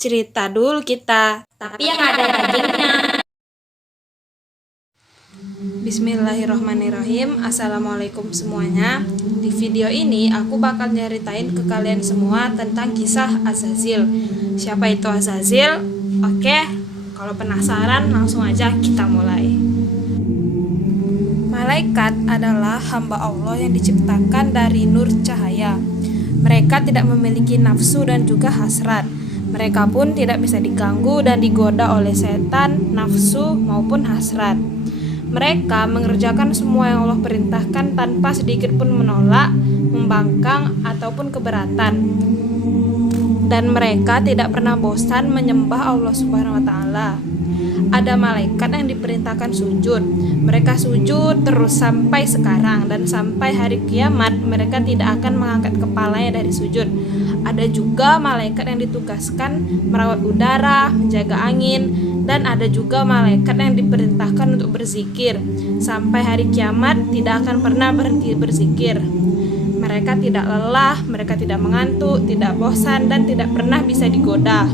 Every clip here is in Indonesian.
Cerita dulu kita. Tapi yang ada dagingnya. Bismillahirrahmanirrahim. Assalamualaikum semuanya. Di video ini aku bakal nyeritain ke kalian semua tentang kisah Azazil. Siapa itu Azazil? Oke, kalau penasaran langsung aja kita mulai. Malaikat adalah hamba Allah yang diciptakan dari nur cahaya. Mereka tidak memiliki nafsu dan juga hasrat. Mereka pun tidak bisa diganggu dan digoda oleh setan, nafsu maupun hasrat. Mereka mengerjakan semua yang Allah perintahkan tanpa sedikit pun menolak, membangkang, ataupun keberatan. Dan mereka tidak pernah bosan menyembah Allah Subhanahu wa Ta'ala. Ada malaikat yang diperintahkan sujud. Mereka sujud terus sampai sekarang, dan sampai hari kiamat mereka tidak akan mengangkat kepalanya dari sujud. Ada juga malaikat yang ditugaskan merawat udara, menjaga angin, dan ada juga malaikat yang diperintahkan untuk berzikir. Sampai hari kiamat tidak akan pernah berhenti berzikir. Mereka tidak lelah, mereka tidak mengantuk, tidak bosan, dan tidak pernah bisa digoda.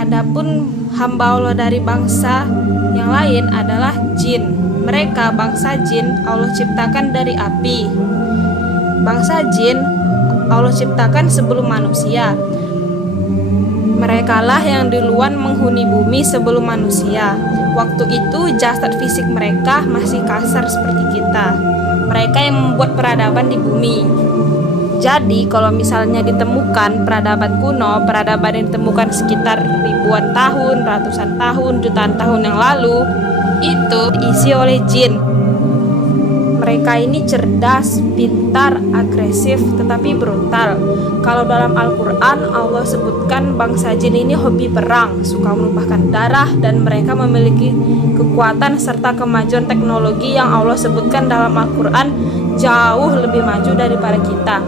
Adapun hamba Allah dari bangsa yang lain adalah jin. Mereka bangsa jin Allah ciptakan dari api. Bangsa jin Allah ciptakan sebelum manusia. Merekalah yang duluan menghuni bumi sebelum manusia. Waktu itu jasad fisik mereka masih kasar seperti kita. Mereka yang membuat peradaban di bumi. Jadi kalau misalnya ditemukan peradaban kuno, peradaban yang ditemukan sekitar ribuan tahun, ratusan tahun, jutaan tahun yang lalu, itu diisi oleh jin. Mereka ini cerdas, pintar, agresif, tetapi brutal. Kalau dalam Al-Quran, Allah sebutkan bangsa jin ini hobi perang, suka menumpahkan darah, dan mereka memiliki kekuatan serta kemajuan teknologi yang Allah sebutkan dalam Al-Quran jauh lebih maju daripada kita.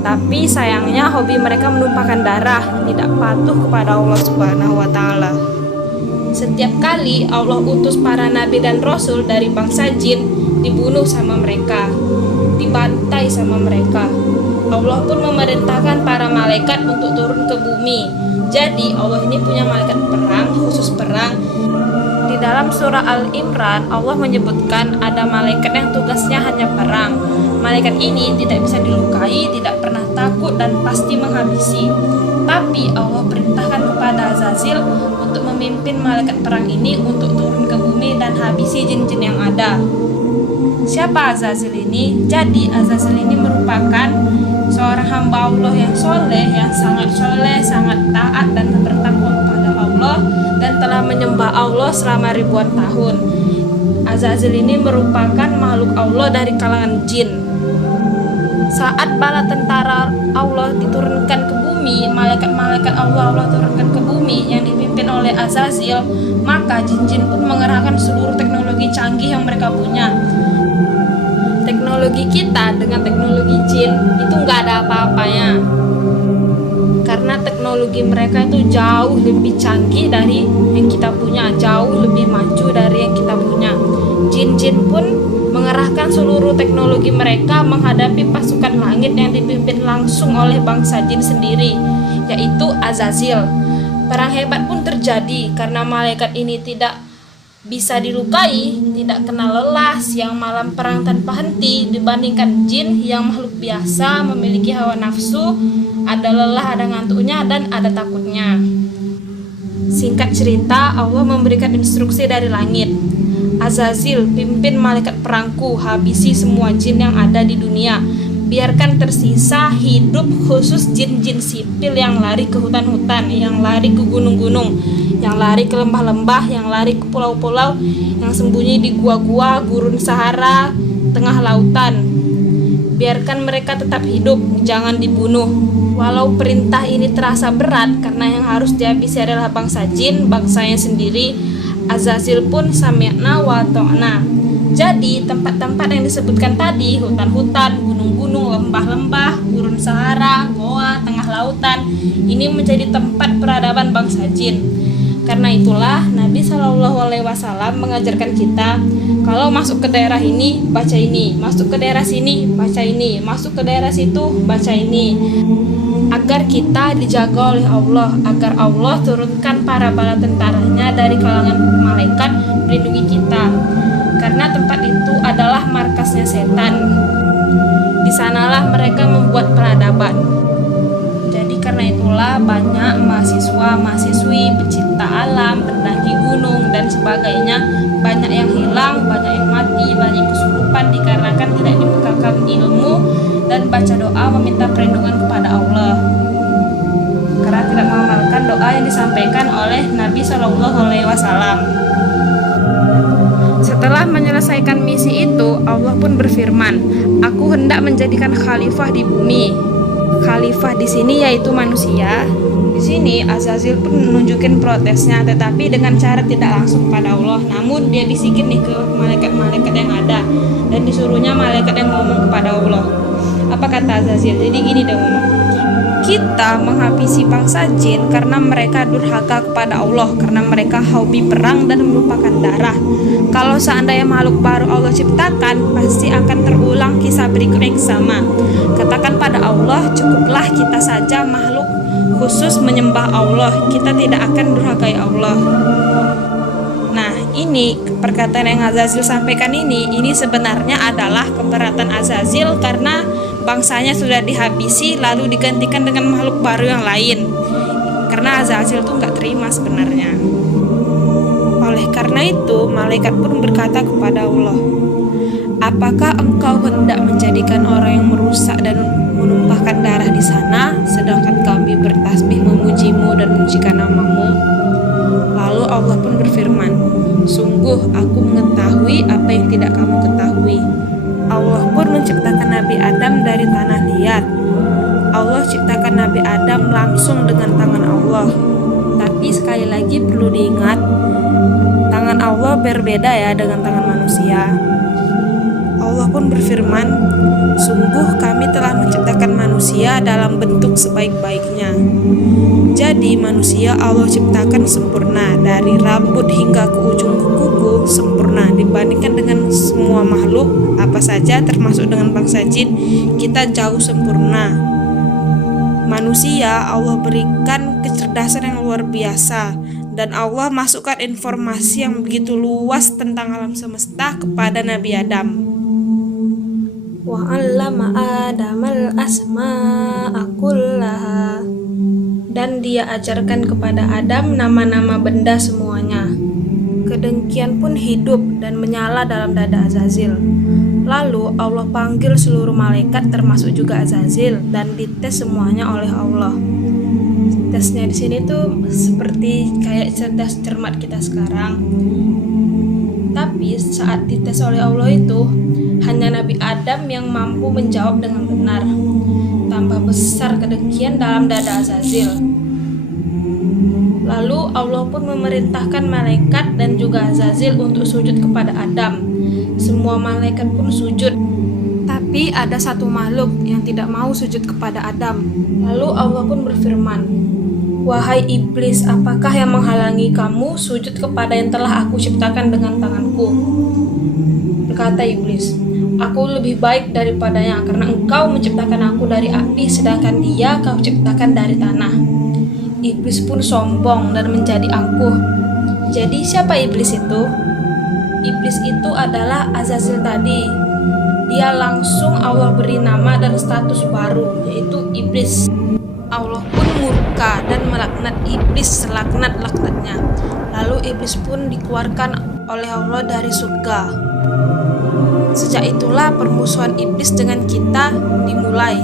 Tapi sayangnya hobi mereka menumpahkan darah, tidak patuh kepada Allah Subhanahu wa Ta'ala. Setiap kali Allah utus para nabi dan rasul dari bangsa jin, dibunuh sama mereka, dibantai sama mereka. Allah pun memerintahkan para malaikat untuk turun ke bumi. Jadi Allah ini punya malaikat perang, khusus perang. Di dalam surah Al-Imran, Allah menyebutkan ada malaikat yang tugasnya hanya perang. Malaikat ini tidak bisa dilukai, tidak pernah takut, dan pasti menghabisi. Tapi Allah perintahkan kepada Azazil untuk memimpin malaikat perang ini untuk turun ke bumi dan habisi jin-jin yang ada. Siapa Azazil ini? Jadi Azazil ini merupakan seorang hamba Allah yang soleh, sangat taat dan bertakwa kepada Allah, dan telah menyembah Allah selama ribuan tahun. Azazil ini merupakan makhluk Allah dari kalangan jin. Saat bala tentara Allah diturunkan ke bumi, malaikat-malaikat Allah turunkan ke bumi yang dipimpin oleh Azazil, maka jin-jin pun mengerahkan seluruh teknologi canggih yang mereka punya. Teknologi kita dengan teknologi jin itu nggak ada apa-apanya, karena teknologi mereka itu jauh lebih canggih dari yang kita punya, jauh lebih maju dari yang kita punya. Jin-jin pun mengerahkan seluruh teknologi mereka menghadapi pasukan langit yang dipimpin langsung oleh bangsa jin sendiri, yaitu Azazil. Perang hebat pun terjadi karena malaikat ini tidak bisa dilukai, tidak kenal lelah, siang malam perang tanpa henti, dibandingkan jin yang makhluk biasa, memiliki hawa nafsu, ada lelah, ada ngantuknya, dan ada takutnya. Singkat cerita, Allah memberikan instruksi dari langit. Azazil, pimpin malaikat perangku, habisi semua jin yang ada di dunia. Biarkan tersisa hidup khusus jin-jin sipil yang lari ke hutan-hutan, yang lari ke gunung-gunung, yang lari ke lembah-lembah, yang lari ke pulau-pulau, yang sembunyi di gua-gua, gurun Sahara, tengah lautan. Biarkan mereka tetap hidup, jangan dibunuh. Walau perintah ini terasa berat karena yang harus dihabisi adalah bangsa jin, bangsanya sendiri, Azazil pun sami'na wa ta'na. Jadi tempat-tempat yang disebutkan tadi, hutan-hutan, gunung-gunung, lembah-lembah, gurun Sahara, goa, tengah lautan, ini menjadi tempat peradaban bangsa jin. Karena itulah Nabi SAW mengajarkan kita, kalau masuk ke daerah ini baca ini, masuk ke daerah sini baca ini, masuk ke daerah situ baca ini, agar kita dijaga oleh Allah, agar Allah turunkan para bala tentaranya dari kalangan malaikat melindungi kita. Karena tempat itu adalah markasnya setan. Di sanalah mereka membuat peradaban. Jadi karena itulah banyak mahasiswa-mahasiswi pecinta alam, pendaki gunung dan sebagainya, banyak yang hilang, banyak yang mati, banyak kesurupan dikarenakan tidak dibekalkan ilmu dan baca doa meminta perlindungan kepada Allah. Karena tidak mengamalkan doa yang disampaikan oleh Nabi SAW. Setelah menyelesaikan misi itu, Allah pun berfirman, "Aku hendak menjadikan khalifah di bumi." Khalifah di sini yaitu manusia. Di sini Azazil pun menunjukkan protesnya, tetapi dengan cara tidak langsung pada Allah. Namun dia bisikin nih ke malaikat-malaikat yang ada dan disuruhnya malaikat yang ngomong kepada Allah. Apa kata Azazil? Jadi gini deh ngomong. Kita menghabisi bangsa jin karena mereka durhaka kepada Allah, karena mereka hobi perang dan melupakan darah. Kalau seandainya makhluk baru Allah ciptakan, pasti akan terulang kisah berikut yang sama. Katakan pada Allah, cukuplah kita saja makhluk khusus menyembah Allah, kita tidak akan durhakai Allah. Nah, ini perkataan yang Azazil sampaikan ini sebenarnya adalah keberatan Azazil karena bangsanya sudah dihabisi lalu digantikan dengan makhluk baru yang lain. Karena Azazil tuh nggak terima sebenarnya. Oleh karena itu, malaikat pun berkata kepada Allah, "Apakah engkau hendak menjadikan orang yang merusak dan menumpahkan darah di sana, sedangkan kami bertasbih memujimu dan memujikan namamu?" Lalu Allah pun berfirman, "Sungguh aku mengetahui apa yang tidak kamu ketahui." Allah pun menciptakan Nabi Adam dari tanah liat. Allah ciptakan Nabi Adam langsung dengan tangan Allah. Tapi sekali lagi perlu diingat, tangan Allah berbeda ya dengan tangan manusia. Allah pun berfirman, "Sungguh kami telah menciptakan manusia dalam bentuk sebaik-baiknya." Jadi manusia Allah ciptakan sempurna, dari rambut hingga ke ujung kuku sempurna. Dibandingkan dengan semua makhluk apa saja termasuk dengan bangsa jin, kita jauh sempurna. Manusia Allah berikan kecerdasan yang luar biasa, dan Allah masukkan informasi yang begitu luas tentang alam semesta kepada Nabi Adam. Wa 'allama Adamal asma'a kullaha, dan dia ajarkan kepada Adam nama-nama benda semuanya. Kedengkian pun hidup dan menyala dalam dada Azazil. Lalu Allah panggil seluruh malaikat termasuk juga Azazil dan dites semuanya oleh Allah. Tesnya di sini tuh seperti kayak cerdas cermat kita sekarang. Tapi saat dites oleh Allah itu, hanya Nabi Adam yang mampu menjawab dengan benar. Tambah besar kedengkian dalam dada Azazil. Lalu Allah pun memerintahkan malaikat dan juga Azazil untuk sujud kepada Adam. Semua malaikat pun sujud. Tapi ada satu makhluk yang tidak mau sujud kepada Adam. Lalu Allah pun berfirman, "Wahai iblis, apakah yang menghalangi kamu sujud kepada yang telah aku ciptakan dengan tanganku?" Berkata iblis, "Aku lebih baik daripadanya karena engkau menciptakan aku dari api sedangkan dia kau ciptakan dari tanah." Iblis pun sombong dan menjadi angkuh. Jadi siapa iblis itu? Iblis itu adalah Azazil tadi. Dia langsung Allah beri nama dan status baru, yaitu iblis. Allah pun murka dan melaknat iblis selaknat-laknatnya. Lalu iblis pun dikeluarkan oleh Allah dari surga. Sejak itulah permusuhan iblis dengan kita dimulai.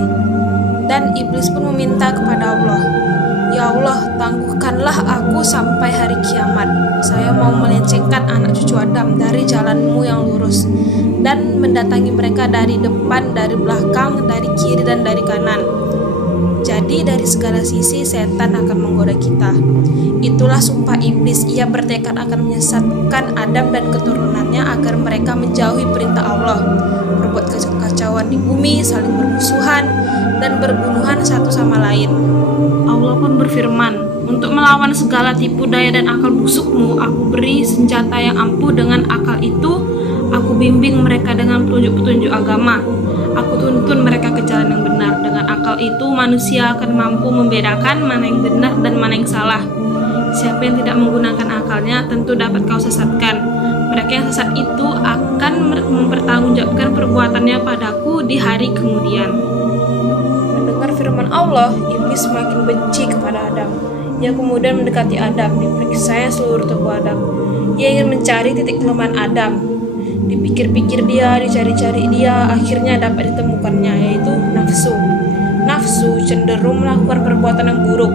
Dan iblis pun meminta kepada Allah, "Ya Allah, tangguhkanlah aku sampai hari kiamat. Saya mau melencengkan anak cucu Adam dari jalanmu yang lurus dan mendatangi mereka dari depan, dari belakang, dari kiri dan dari kanan." Jadi dari segala sisi setan akan menggoda kita. Itulah sumpah iblis. Ia bertekad akan menyesatkan Adam dan keturunannya agar mereka menjauhi perintah Allah, berbuat kekacauan di bumi, saling bermusuhan dan berbunuhan berteman satu sama lain. Allah pun berfirman, untuk melawan segala tipu daya dan akal busukmu, aku beri senjata yang ampuh. Dengan akal itu, aku bimbing mereka dengan petunjuk-petunjuk agama. Aku tuntun mereka ke jalan yang benar. Dengan akal itu, manusia akan mampu membedakan mana yang benar dan mana yang salah. Siapa yang tidak menggunakan akalnya, tentu dapat kau sesatkan. Mereka yang sesat itu akan mempertanggungjawabkan perbuatannya padaku di hari kemudian. Mendengar firman Allah, iblis semakin benci kepada Adam. Ia kemudian mendekati Adam, diperiksanya seluruh tubuh Adam. Ia ingin mencari titik kelemahan Adam. Dipikir-pikir dia, dicari-cari dia, akhirnya dapat ditemukannya, yaitu nafsu. Nafsu cenderung melakukan perbuatan yang buruk.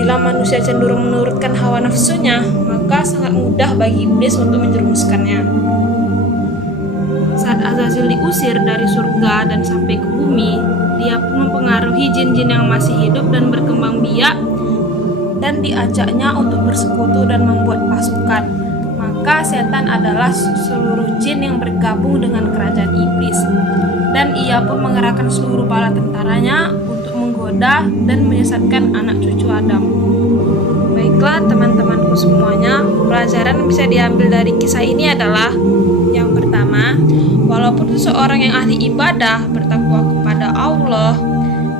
Bila manusia cenderung menurutkan hawa nafsunya, maka sangat mudah bagi iblis untuk menjerumuskannya. Saat Azazil diusir dari surga dan sampai ke bumi, dia pun mempengaruhi jin-jin yang masih hidup dan berkembang biak, dan diajaknya untuk bersekutu dan membuat pasukan. Maka setan adalah seluruh jin yang bergabung dengan kerajaan iblis, dan ia pun mengerahkan seluruh bala tentaranya untuk menggoda dan menyesatkan anak cucu Adam. Baiklah teman-temanku semuanya, pelajaran yang bisa diambil dari kisah ini adalah: yang pertama, walaupun seseorang yang ahli ibadah bertakwa kepada Allah,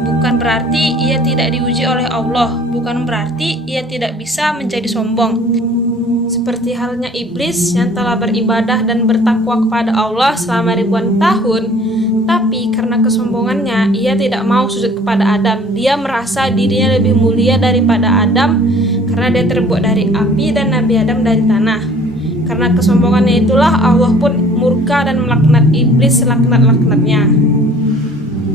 bukan berarti ia tidak diuji oleh Allah, bukan berarti ia tidak bisa menjadi sombong. Seperti halnya iblis yang telah beribadah dan bertakwa kepada Allah selama ribuan tahun, tapi karena kesombongannya ia tidak mau sujud kepada Adam. Dia merasa dirinya lebih mulia daripada Adam karena dia terbuat dari api dan Nabi Adam dari tanah. Karena kesombongannya itulah Allah pun murka dan melaknat iblis selaknat-laknatnya.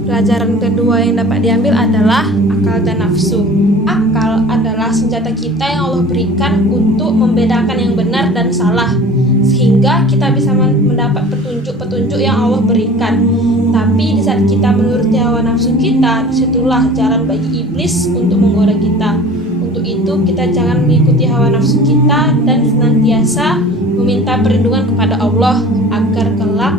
Pelajaran kedua yang dapat diambil adalah akal dan nafsu. Akal adalah senjata kita yang Allah berikan untuk membedakan yang benar dan salah, sehingga kita bisa mendapat petunjuk-petunjuk yang Allah berikan. Tapi di saat kita menuruti hawa nafsu kita, disitulah jalan bagi iblis untuk menggoda kita. Untuk itu kita jangan mengikuti hawa nafsu kita dan senantiasa meminta perlindungan kepada Allah agar kelak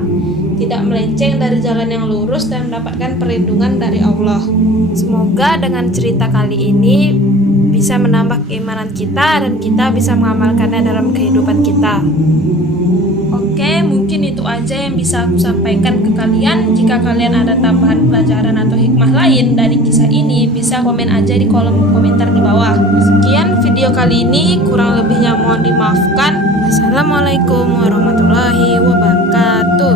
tidak melenceng dari jalan yang lurus dan mendapatkan perlindungan dari Allah. Semoga dengan cerita kali ini bisa menambah keimanan kita dan kita bisa mengamalkannya dalam kehidupan kita. Oke, mungkin itu aja yang bisa aku sampaikan ke kalian. Jika kalian ada tambahan pelajaran atau hikmah lain dari kisah ini, bisa komen aja di kolom komentar di bawah. Sekian video kali ini, kurang lebihnya mohon dimaafkan. Assalamualaikum warahmatullahi wabarakatuh.